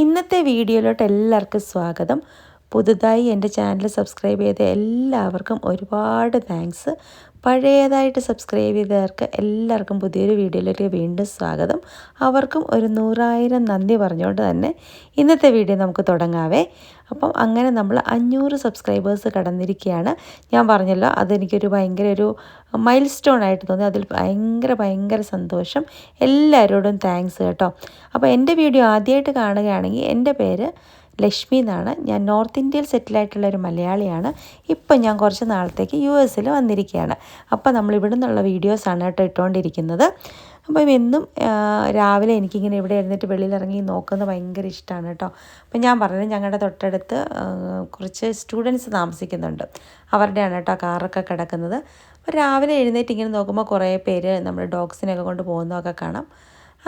ഇന്നത്തെ വീഡിയോയിലോട്ട് എല്ലാവർക്കും സ്വാഗതം. പുതുതായി എൻ്റെ ചാനൽ സബ്സ്ക്രൈബ് ചെയ്ത എല്ലാവർക്കും ഒരുപാട് താങ്ക്സ്. പഴയതായിട്ട് സബ്സ്ക്രൈബ് ചെയ്തവർക്ക് എല്ലാവർക്കും പുതിയൊരു വീഡിയോയിലേക്ക് വീണ്ടും സ്വാഗതം. അവർക്കും ഒരു 100,000 നന്ദി പറഞ്ഞുകൊണ്ട് തന്നെ ഇന്നത്തെ വീഡിയോ നമുക്ക് തുടങ്ങാവേ. അപ്പം അങ്ങനെ നമ്മൾ 500 സബ്സ്ക്രൈബേഴ്സ് കടന്നിരിക്കുകയാണ്. ഞാൻ പറഞ്ഞല്ലോ, അതെനിക്കൊരു ഭയങ്കര ഒരു മൈൽ സ്റ്റോൺ ആയിട്ട് തോന്നി. അതിൽ ഭയങ്കര സന്തോഷം. എല്ലാവരോടും താങ്ക്സ് കേട്ടോ. അപ്പോൾ എൻ്റെ വീഡിയോ ആദ്യമായിട്ട് കാണുകയാണെങ്കിൽ എൻ്റെ പേര് ലക്ഷ്മി എന്നാണ്. ഞാൻ നോർത്ത് ഇന്ത്യയിൽ സെറ്റിലായിട്ടുള്ളൊരു മലയാളിയാണ്. ഇപ്പം ഞാൻ കുറച്ച് നാളത്തേക്ക് US വന്നിരിക്കുകയാണ്. അപ്പോൾ നമ്മൾ ഇവിടെ നിന്നുള്ള വീഡിയോസാണ് കേട്ടോ ഇട്ടുകൊണ്ടിരിക്കുന്നത്. അപ്പം എന്നും രാവിലെ എനിക്കിങ്ങനെ ഇവിടെ ഇരുന്നിട്ട് വെളിയിലിറങ്ങി നോക്കുന്നത് ഭയങ്കര ഇഷ്ടമാണ് കേട്ടോ. അപ്പം ഞാൻ പറഞ്ഞത് ഞങ്ങളുടെ തൊട്ടടുത്ത് കുറച്ച് സ്റ്റുഡൻസ് താമസിക്കുന്നുണ്ട്. അവരുടെയാണ് കേട്ടോ കാറൊക്കെ കിടക്കുന്നത്. അപ്പോൾ രാവിലെ എഴുന്നേറ്റ് ഇങ്ങനെ നോക്കുമ്പോൾ കുറേ പേര് നമ്മുടെ ഡോഗ്സിനെയൊക്കെ കൊണ്ട് പോകുന്നതൊക്കെ കാണാം.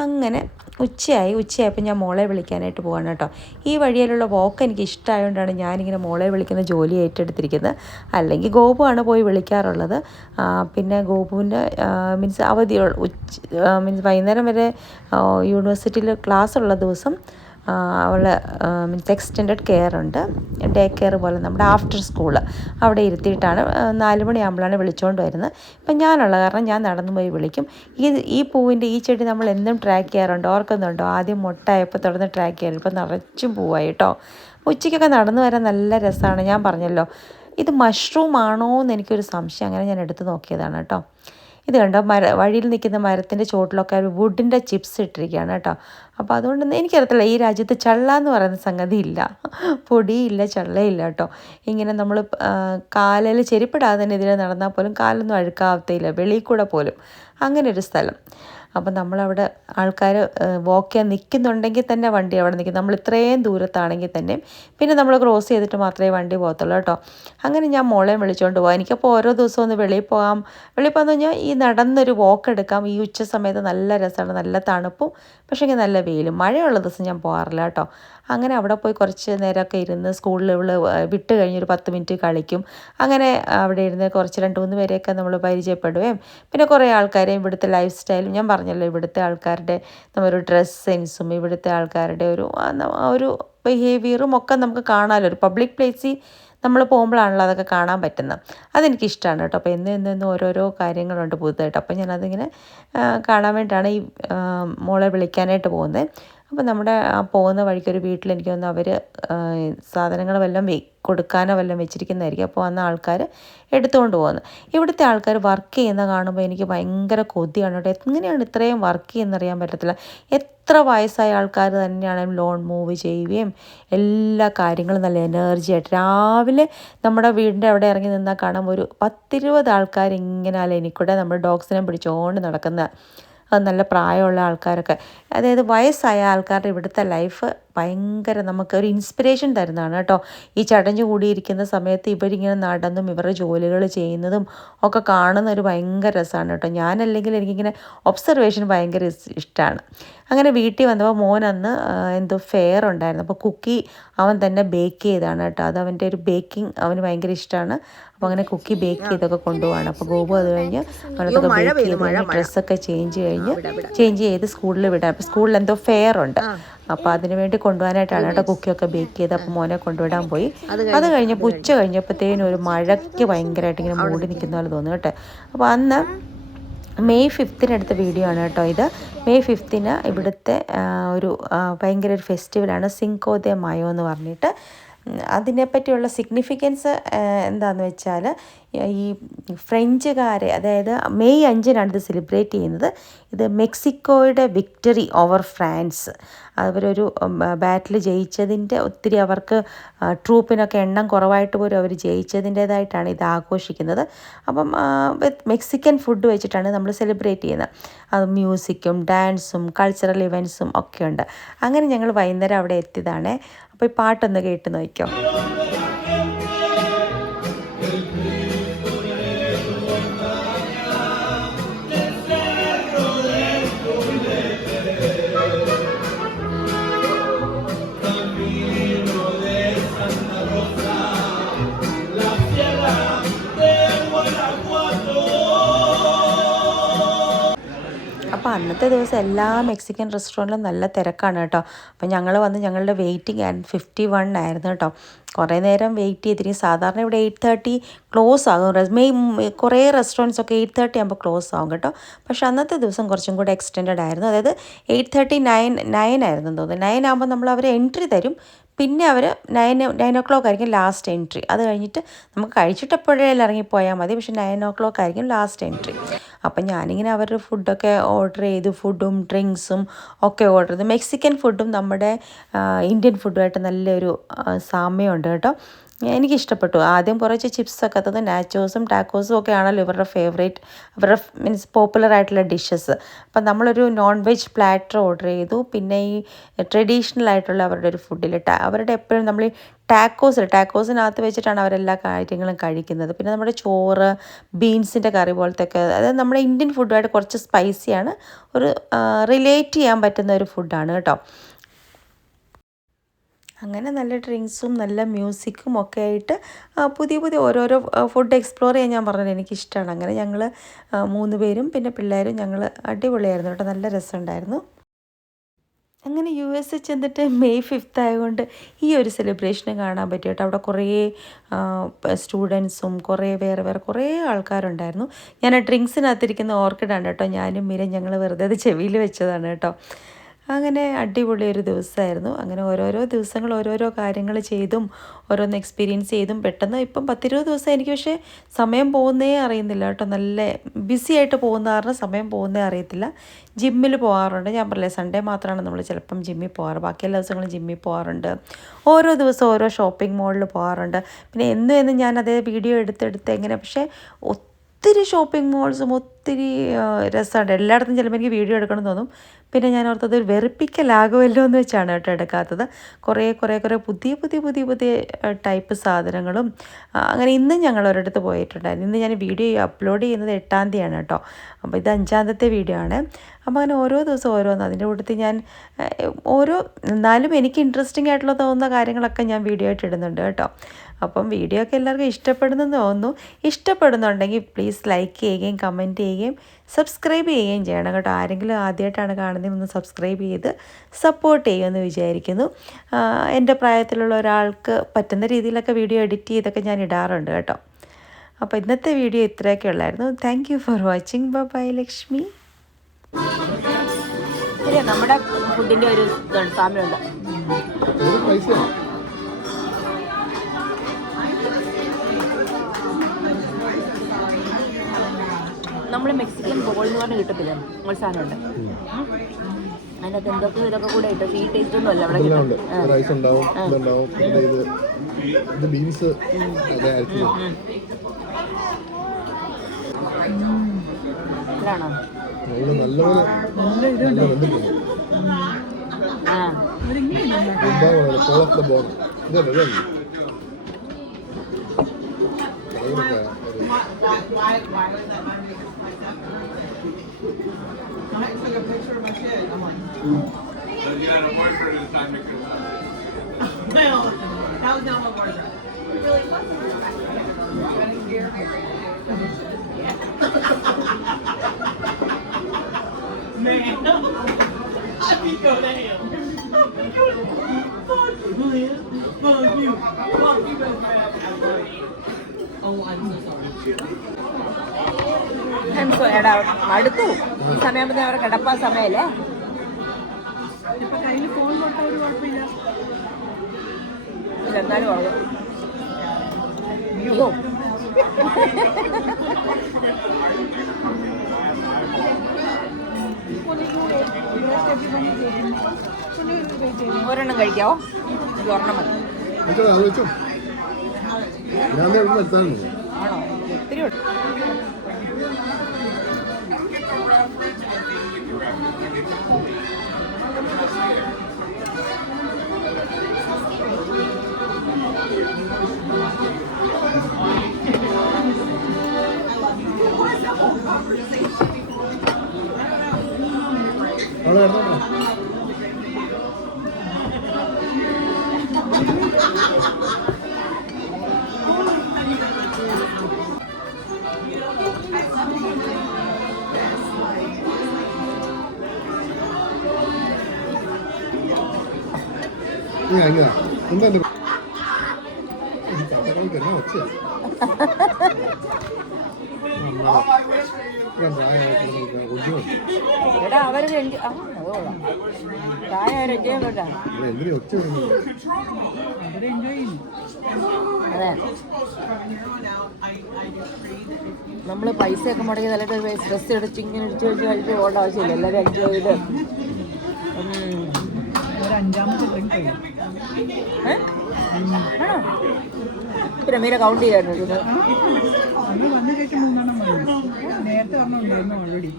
അങ്ങനെ ഉച്ചയായപ്പോൾ ഞാൻ മോളെ വിളിക്കാനായിട്ട് പോവാണ് കേട്ടോ. ഈ വഴിയിലുള്ള വോക്ക് എനിക്ക് ഇഷ്ടമായതുകൊണ്ടാണ് ഞാനിങ്ങനെ മോളെ വിളിക്കുന്ന ജോലി ഏറ്റെടുത്തിരിക്കുന്നത്. അല്ലെങ്കിൽ ഗോപുവാണ് പോയി വിളിക്കാറുള്ളത്. പിന്നെ ഗോപുവിൻ്റെ മീൻസ് വൈകുന്നേരം വരെ യൂണിവേഴ്സിറ്റിയിൽ ക്ലാസ് ഉള്ള ദിവസം അവൾ മീൻസ് എക്സ്റ്റെൻഡഡ് കെയർ ഉണ്ട്, ഡേ കെയർ പോലെ നമ്മുടെ ആഫ്റ്റർ സ്കൂൾ അവിടെ ഇരുത്തിയിട്ടാണ് 4 മണിയാകുമ്പോഴാണ് വിളിച്ചുകൊണ്ട് വരുന്നത്. ഇപ്പം ഞാനുള്ള കാരണം ഞാൻ നടന്നു പോയി വിളിക്കും. ഈ പൂവിൻ്റെ ഈ ചെടി നമ്മൾ എന്നും ട്രാക്ക് ചെയ്യാറുണ്ട്, ഓർക്കുന്നുണ്ടോ? ആദ്യം മുട്ടായപ്പോൾ തുടർന്ന് ട്രാക്ക് ചെയ്യാറ്, ഇപ്പം നിറച്ചും പൂവായി കേട്ടോ. ഉച്ചയ്ക്കൊക്കെ നടന്നു വരാൻ നല്ല രസമാണ്. ഞാൻ പറഞ്ഞല്ലോ, ഇത് മഷ്റൂം ആണോ എന്ന് എനിക്കൊരു സംശയം. അങ്ങനെ ഞാൻ എടുത്ത് നോക്കിയതാണ് കേട്ടോ. ഇത് കണ്ടോ, വഴിയിൽ നിൽക്കുന്ന മരത്തിൻ്റെ ചോട്ടിലൊക്കെ വുഡിൻ്റെ ചിപ്സ് ഇട്ടിരിക്കുകയാണ് കേട്ടോ. അപ്പോൾ അതുകൊണ്ട് എനിക്കറിയത്തില്ല, ഈ രാജ്യത്ത് ചള്ള എന്ന് പറയുന്ന സംഗതി ഇല്ല, പൊടിയില്ല, ചള്ളയില്ല കേട്ടോ. ഇങ്ങനെ നമ്മൾ കാലിൽ ചെരുപ്പിടാതെ തന്നെ ഇതിൽ നടന്നാൽ പോലും കാലൊന്നും അഴുക്കാവത്തില്ല, വെളിയിൽ കൂടെ പോലും. അങ്ങനെ ഒരു സ്ഥലം. അപ്പം നമ്മളവിടെ ആൾക്കാർ വാക്ക് ചെയ്യാൻ നിൽക്കുന്നുണ്ടെങ്കിൽ തന്നെ വണ്ടി അവിടെ നിൽക്കും. നമ്മൾ ഇത്രയും ദൂരത്താണെങ്കിൽ തന്നെ പിന്നെ നമ്മൾ ക്രോസ് ചെയ്തിട്ട് മാത്രമേ വണ്ടി പോകത്തുള്ളൂ കേട്ടോ. അങ്ങനെ ഞാൻ മോളെയും വിളിച്ചുകൊണ്ട് പോകാം. എനിക്കപ്പോൾ ഓരോ ദിവസവും ഒന്ന് വെളിയിൽ പോകാമെന്ന് പറഞ്ഞാൽ ഈ നടന്നൊരു വാക്ക് എടുക്കാം. ഈ ഉച്ച സമയത്ത് നല്ല രസമാണ്, നല്ല തണുപ്പും പക്ഷേ നല്ല വെയിലും. മഴയുള്ള ദിവസം ഞാൻ പോകാറില്ല കേട്ടോ. അങ്ങനെ അവിടെ പോയി കുറച്ച് നേരമൊക്കെ ഇരുന്ന് സ്കൂളിൽ വിട്ട് കഴിഞ്ഞൊരു 10 മിനിറ്റ് കളിക്കും. അങ്ങനെ അവിടെ ഇരുന്ന് കുറച്ച് 2-3 പേരെയൊക്കെ നമ്മൾ പരിചയപ്പെടുകയും പിന്നെ കുറേ ആൾക്കാരെയും ഇവിടുത്തെ ലൈഫ് സ്റ്റൈലും, ഞാൻ പറഞ്ഞല്ലോ ഇവിടുത്തെ ആൾക്കാരുടെ നമ്മളൊരു ഡ്രസ് സെൻസും ഇവിടുത്തെ ആൾക്കാരുടെ ഒരു ബിഹേവിയറും ഒക്കെ നമുക്ക് കാണാമല്ലോ. ഒരു പബ്ലിക് പ്ലേസിൽ നമ്മൾ പോകുമ്പോഴാണല്ലോ അതൊക്കെ കാണാൻ പറ്റുന്നത്. അതെനിക്കിഷ്ടമാണ് കേട്ടോ. അപ്പോൾ എന്നും ഓരോരോ കാര്യങ്ങളുണ്ട് പുതുതായിട്ട്. അപ്പോൾ ഞാനതിങ്ങനെ കാണാൻ വേണ്ടിയിട്ടാണ് ഈ മോളെ വിളിക്കാനായിട്ട് പോകുന്നത്. അപ്പോൾ നമ്മുടെ പോകുന്ന വഴിക്കൊരു വീട്ടിൽ എനിക്ക് തോന്നുന്നു അവർ സാധനങ്ങൾ വല്ലതും കൊടുക്കാനോ വല്ലതും വെച്ചിരിക്കുന്നതായിരിക്കും. അപ്പോൾ വന്ന ആൾക്കാർ എടുത്തുകൊണ്ട് പോകുന്നു. ഇവിടുത്തെ ആൾക്കാർ വർക്ക് ചെയ്യുന്ന കാണുമ്പോൾ എനിക്ക് ഭയങ്കര കൊതിയാണ് കേട്ടോ. എങ്ങനെയാണ് ഇത്രയും വർക്ക് ചെയ്യുന്നറിയാൻ പറ്റത്തില്ല. എത്ര വയസ്സായ ആൾക്കാർ തന്നെയാണെങ്കിലും ലോൺ മൂവ് ചെയ്യുകയും എല്ലാ കാര്യങ്ങളും നല്ല എനർജി ആയിട്ട് രാവിലെ നമ്മുടെ വീടിൻ്റെ അവിടെ ഇറങ്ങി നിന്നാൽ കാണാം ഒരു 10-20 ആൾക്കാർ ഇങ്ങനെ എനിക്കൂടെ നമ്മുടെ ഡോഗ്സിനെ പിടിച്ചുകൊണ്ട് നടക്കുന്ന നല്ല പ്രായമുള്ള ആൾക്കാരൊക്കെ. അതായത് വയസ്സായ ആൾക്കാരുടെ ഇവിടുത്തെ ലൈഫ് ഭയങ്കര നമുക്കൊരു ഇൻസ്പിറേഷൻ തരുന്നതാണ് കേട്ടോ. ഈ ചടഞ്ഞു കൂടിയിരിക്കുന്ന സമയത്ത് ഇവരിങ്ങനെ നടന്നും ഇവരുടെ ജോലികൾ ചെയ്യുന്നതും ഒക്കെ കാണുന്ന ഒരു ഭയങ്കര രസമാണ് കേട്ടോ. ഞാനല്ലെങ്കിൽ എനിക്കിങ്ങനെ ഒബ്സർവേഷൻ ഭയങ്കര ഇഷ്ടമാണ്. അങ്ങനെ വീട്ടിൽ വന്നപ്പോൾ മോൻ അന്ന് എന്തോ ഫെയർ ഉണ്ടായിരുന്നു. അപ്പോൾ കുക്കി അവൻ തന്നെ ബേക്ക് ചെയ്താണ് കേട്ടോ. അത് അവൻ്റെ ഒരു ബേക്കിംഗ് അവന് ഭയങ്കര ഇഷ്ടമാണ്. അപ്പോൾ അങ്ങനെ കുക്കി ബേക്ക് ചെയ്തൊക്കെ കൊണ്ടുപോവാണ്. അപ്പോൾ ഗോപു അത് കഴിഞ്ഞ് അവനതൊക്കെ ബേക്ക് ചെയ്ത് കഴിഞ്ഞ് ഡ്രസ്സൊക്കെ ചേഞ്ച് ചെയ്ത് സ്കൂളിൽ വിടാം. അപ്പോൾ സ്കൂളിൽ എന്തോ ഫെയർ ഉണ്ട്, അപ്പോൾ അതിന് വേണ്ടി കൊണ്ടുപോകാനായിട്ടാണ് കേട്ടോ കുക്കിയൊക്കെ ബേക്ക് ചെയ്ത്. അപ്പോൾ മോനെ കൊണ്ടുവിടാൻ പോയി. അത് കഴിഞ്ഞപ്പോൾ ഉച്ച കഴിഞ്ഞപ്പോഴത്തേനും ഒരു മഴയ്ക്ക് ഭയങ്കരമായിട്ട് ഇങ്ങനെ മൂടി നിൽക്കുന്ന പോലെ തോന്നുന്നു കേട്ടോ. അപ്പോൾ അന്ന് May 5th എടുത്ത വീഡിയോ ആണ് കേട്ടോ ഇത്. May 5th ഇവിടുത്തെ ഒരു ഭയങ്കര ഒരു ഫെസ്റ്റിവലാണ് സിങ്കോ ദെ മയോ എന്ന് പറഞ്ഞിട്ട്. അതിനെപ്പറ്റിയുള്ള സിഗ്നിഫിക്കൻസ് എന്താണെന്ന് വെച്ചാൽ ഈ ഫ്രഞ്ചുകാരെ, അതായത് May 5 ഇത് സെലിബ്രേറ്റ് ചെയ്യുന്നത്. ഇത് മെക്സിക്കോയുടെ വിക്ടറി ഓവർ ഫ്രാൻസ്, അവരൊരു ബാറ്റിൽ ജയിച്ചതിൻ്റെ ഒത്തിരി അവർക്ക് ട്രൂപ്പിനൊക്കെ എണ്ണം കുറവായിട്ട് പോലും അവർ ജയിച്ചതിൻ്റേതായിട്ടാണ് ഇത് ആഘോഷിക്കുന്നത്. അപ്പം മെക്സിക്കൻ ഫുഡ് വെച്ചിട്ടാണ് നമ്മൾ സെലിബ്രേറ്റ് ചെയ്യുന്നത്. അത് മ്യൂസിക്കും ഡാൻസും കൾച്ചറൽ ഇവൻറ്റ്സും ഒക്കെ ഉണ്ട്. അങ്ങനെ ഞങ്ങൾ വൈകുന്നേരം അവിടെ എത്തിയതാണ്. അപ്പോൾ ഈ പാട്ടൊന്ന് കേട്ട് നോക്കിയോ. അപ്പോൾ അന്നത്തെ ദിവസം എല്ലാ മെക്സിക്കൻ റെസ്റ്റോറൻറ്റിലും നല്ല തിരക്കാണ് കേട്ടോ. അപ്പോൾ ഞങ്ങൾ വന്ന് ഞങ്ങളുടെ വെയിറ്റിംഗ് ആയിരുന്നു 51 ആയിരുന്നു കേട്ടോ. കുറേ നേരം വെയിറ്റ് ചെയ്തിരിക്കും. സാധാരണ ഇവിടെ 8:30 ക്ലോസ് ആകും. കുറേ റെസ്റ്റോറൻറ്റ്സൊക്കെ 8:30 ആകുമ്പോൾ ക്ലോസ് ആകും കേട്ടോ. പക്ഷേ അന്നത്തെ ദിവസം കുറച്ചും കൂടെ എക്സ്റ്റെൻഡഡ് ആയിരുന്നു. അതായത് 8:30 9 ആയിരുന്നു തോന്നുന്നു. 9 ആകുമ്പോൾ നമ്മൾ അവർ എൻട്രി തരും. പിന്നെ അവർ 9 o'clock ആയിരിക്കും ലാസ്റ്റ് എൻട്രി. അത് കഴിഞ്ഞിട്ട് നമുക്ക് കഴിച്ചിട്ട് എപ്പോഴേലും ഇറങ്ങിപ്പോയാൽ മതി. പക്ഷേ 9 o'clock ആയിരിക്കും ലാസ്റ്റ് എൻട്രി. അപ്പം ഞാനിങ്ങനെ അവരുടെ ഫുഡൊക്കെ ഓർഡർ ചെയ്തു. ഫുഡും ഡ്രിങ്ക്സും ഒക്കെ ഓർഡർ ചെയ്തു. മെക്സിക്കൻ ഫുഡും നമ്മുടെ ഇന്ത്യൻ ഫുഡുമായിട്ട് നല്ലൊരു സാമ്യമുണ്ട് കേട്ടോ. എനിക്കിഷ്ടപ്പെട്ടു. ആദ്യം കുറച്ച് ചിപ്സൊക്കെ തന്നു. നാച്ചോസും ടാക്കോസും ഒക്കെ ആണല്ലോ ഇവരുടെ ഫേവറേറ്റ്, ഇവരുടെ മീൻസ് പോപ്പുലർ ആയിട്ടുള്ള ഡിഷസ്. അപ്പം നമ്മളൊരു നോൺ വെജ് പ്ലാറ്റർ ഓർഡർ ചെയ്തു. പിന്നെ ഈ ട്രഡീഷണൽ ആയിട്ടുള്ള അവരുടെ ഒരു ഫുഡിൽ അവരുടെ എപ്പോഴും നമ്മൾ ഈ ടാക്കോസിനകത്ത് വെച്ചിട്ടാണ് അവരെല്ലാ കാര്യങ്ങളും കഴിക്കുന്നത്. പിന്നെ നമ്മുടെ ചോറ്, ബീൻസിൻ്റെ കറി പോലത്തെയൊക്കെ, അതായത് നമ്മുടെ ഇന്ത്യൻ ഫുഡുമായിട്ട് കുറച്ച് സ്പൈസിയാണ്. ഒരു റിലേറ്റ് ചെയ്യാൻ പറ്റുന്ന ഒരു ഫുഡാണ് കേട്ടോ. അങ്ങനെ നല്ല ഡ്രിങ്ക്സും നല്ല മ്യൂസിക്കും ഒക്കെ ആയിട്ട് പുതിയ പുതിയ ഓരോരോ ഫുഡ് എക്സ്പ്ലോർ ചെയ്യാൻ ഞാൻ പറഞ്ഞത് എനിക്കിഷ്ടമാണ്. അങ്ങനെ ഞങ്ങൾ 3 പേരും പിന്നെ പിള്ളേരും ഞങ്ങൾ അടിപൊളിയായിരുന്നു കേട്ടോ. നല്ല രസമുണ്ടായിരുന്നു. അങ്ങനെ US ചെന്നിട്ട് May 5th ആയതുകൊണ്ട് ഈ ഒരു സെലിബ്രേഷന് കാണാൻ പറ്റി കേട്ടോ. അവിടെ കുറേ സ്റ്റുഡൻസും കുറേ വേറെ കുറേ ആൾക്കാരുണ്ടായിരുന്നു. ഞാൻ ഡ്രിങ്ക്സിനകത്തിരിക്കുന്ന ഓർക്കിഡാണ് കേട്ടോ. ഞാനും മീരം ഞങ്ങൾ വെറുതെ അത് ചെവിയിൽ വെച്ചതാണ് കേട്ടോ. അങ്ങനെ അടിപൊളി ഒരു ദിവസമായിരുന്നു. അങ്ങനെ ഓരോരോ ദിവസങ്ങൾ ഓരോരോ കാര്യങ്ങൾ ചെയ്തും ഓരോന്ന് എക്സ്പീരിയൻസ് ചെയ്തും പെട്ടെന്ന് ഇപ്പം 10-20 ദിവസം എനിക്ക് പക്ഷേ സമയം പോകുന്നേ അറിയുന്നില്ല കേട്ടോ. നല്ല ബിസി ആയിട്ട് പോകുന്ന കാരണം സമയം പോകുന്നേ അറിയത്തില്ല. ജിമ്മിൽ പോകാറുണ്ട്. ഞാൻ പറഞ്ഞില്ലേ സൺഡേ മാത്രമാണ് നമ്മൾ ചിലപ്പം ജിമ്മിൽ പോകാറ്. ബാക്കി എല്ലാ ദിവസങ്ങളും ജിമ്മിൽ പോകാറുണ്ട്. ഓരോ ദിവസം ഓരോ ഷോപ്പിംഗ് മോളിൽ പോകാറുണ്ട്. പിന്നെ എന്നും ഞാൻ അതേ വീഡിയോ എടുത്തെടുത്ത് എങ്ങനെ, പക്ഷേ ഒത്തിരി ഷോപ്പിംഗ് മോൾസും ഒത്തിരി രസമുണ്ട്. എല്ലായിടത്തും ചിലപ്പോൾ എനിക്ക് വീഡിയോ എടുക്കണം തോന്നും. പിന്നെ ഞാൻ ഓർത്തത് ഒരു വെറുപ്പിക്കലാകുമല്ലോ എന്ന് വെച്ചാണ് കേട്ടോ എടുക്കാത്തത്. കുറേ പുതിയ ടൈപ്പ് സാധനങ്ങളും അങ്ങനെ ഇന്നും ഞങ്ങൾ ഒരിടത്ത് പോയിട്ടുണ്ടായിരുന്നു. ഇന്ന് ഞാൻ വീഡിയോ അപ്ലോഡ് ചെയ്യുന്നത് 8-ാം തീയതിയാണ് കേട്ടോ. അപ്പോൾ ഇത് 5-ാമത്തെ വീഡിയോ ആണ്. അപ്പോൾ അങ്ങനെ ഓരോ ദിവസം ഓരോന്ന് അതിൻ്റെ കൂട്ടത്തിൽ ഞാൻ എന്നാലും എനിക്ക് ഇൻട്രസ്റ്റിംഗ് ആയിട്ടുള്ള തോന്നുന്ന കാര്യങ്ങളൊക്കെ ഞാൻ വീഡിയോ ആയിട്ട് ഇടുന്നുണ്ട് കേട്ടോ. അപ്പം വീഡിയോ ഒക്കെ എല്ലാവർക്കും ഇഷ്ടപ്പെടുന്നെന്ന് തോന്നുന്നു. ഇഷ്ടപ്പെടുന്നുണ്ടെങ്കിൽ പ്ലീസ് ലൈക്ക് ചെയ്യുകയും കമൻറ്റ് ചെയ്യുകയും സബ്സ്ക്രൈബ് ചെയ്യുകയും ചെയ്യണം കേട്ടോ. ആരെങ്കിലും ആദ്യമായിട്ടാണ് കാണുന്നതെങ്കിൽ ഒന്ന് സബ്സ്ക്രൈബ് ചെയ്ത് സപ്പോർട്ട് ചെയ്യുമെന്ന് വിചാരിക്കുന്നു. എൻ്റെ പ്രായത്തിലുള്ള ഒരാൾക്ക് പറ്റുന്ന രീതിയിലൊക്കെ വീഡിയോ എഡിറ്റ് ചെയ്തൊക്കെ ഞാൻ ഇടാറുണ്ട് കേട്ടോ. അപ്പോൾ ഇന്നത്തെ വീഡിയോ ഇത്രയൊക്കെ ഉള്ളായിരുന്നു. Thank you for watching. Bye Lakshmi. നമ്മുടെ ഫുഡിൻ്റെ ഒരു സാമ്യമുണ്ട്. നമ്മൾ മെക്സിക്കൻ ബോൾ എന്ന് പറഞ്ഞാൽ കിട്ടത്തില്ല, ഒരു സാധനമുണ്ട്. അതിനകത്ത് എന്തൊക്കെ ഇതൊക്കെ കൂടെ ഇട്ട് ഈ ടേസ്റ്റ് ഒന്നും അല്ല അവിടെ കിട്ടും. ഇതാണോ? I took a picture of my kid. I'm like, you had a boyfriend at the time. Well, that was not my boyfriend. Really fun. Man, I be go to hell. Fuck you, best man. Oh, I'm so sorry. എടാ അടുത്തു ഈ സമയമാകുമ്പോൾ അവരെ കിടപ്പാൻ സമയമല്ലേ. ഇപ്പൊ കയ്യിൽ phone കൊടുത്താൽ ഒരു കുഴപ്പമില്ല. എന്നാലും ആകും. അയ്യോ ഒരെണ്ണം കഴിക്കാവോ? ഒരെണ്ണം മതി. ആണോ? ഒത്തിരി ഉണ്ട്. അങ്ങനെ എന്താ തന്നെ വെച്ച എടാ അവരൊരു പ്രായം എൻജോയ് കേട്ടാ. എന്തിനാ ഒച്ച വരുന്നത്? അതെ, നമ്മൾ പൈസയൊക്കെ മുടക്കി നല്ലൊരു സ്ട്രെസ് എടുത്ത് ഇങ്ങനെ ഇടിച്ചു വെച്ച് കഴിച്ച് പോകേണ്ട ആവശ്യമില്ല. എല്ലാവരും എൻജോയ് ചെയ്ത് ആണോ? പ്രമീര കൗണ്ട് ചെയ്യാറുണ്ട്. നേരത്തെ പറഞ്ഞുണ്ടായിരുന്നു ഓൾറെഡി.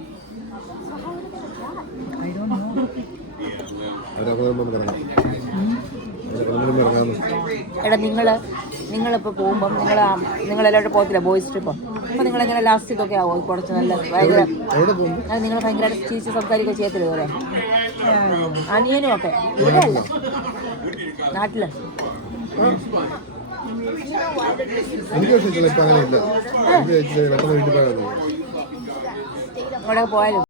എടാ നിങ്ങളിപ്പോൾ പോകുമ്പം നിങ്ങളെല്ലാവരും പോകത്തില്ല ബോയ്സ് ട്രിപ്പ്. അപ്പോൾ നിങ്ങളെങ്ങനെ ലാസ്റ്റ് ഇതൊക്കെ ആവും കുറച്ച് നല്ല ഭയങ്കര നിങ്ങൾ ഭയങ്കരമായിട്ട് ചിരിച്ച് സംസാരിക്കുക ചെയ്യത്തില്ല ഇതുപോലെ അനിയനും ഒക്കെ? ഇവിടെ അല്ല, നാട്ടില്. എനിക്ക് പക്ഷേ ഇപ്പം അങ്ങനെ ഇല്ല. അവിടെ പോയാലും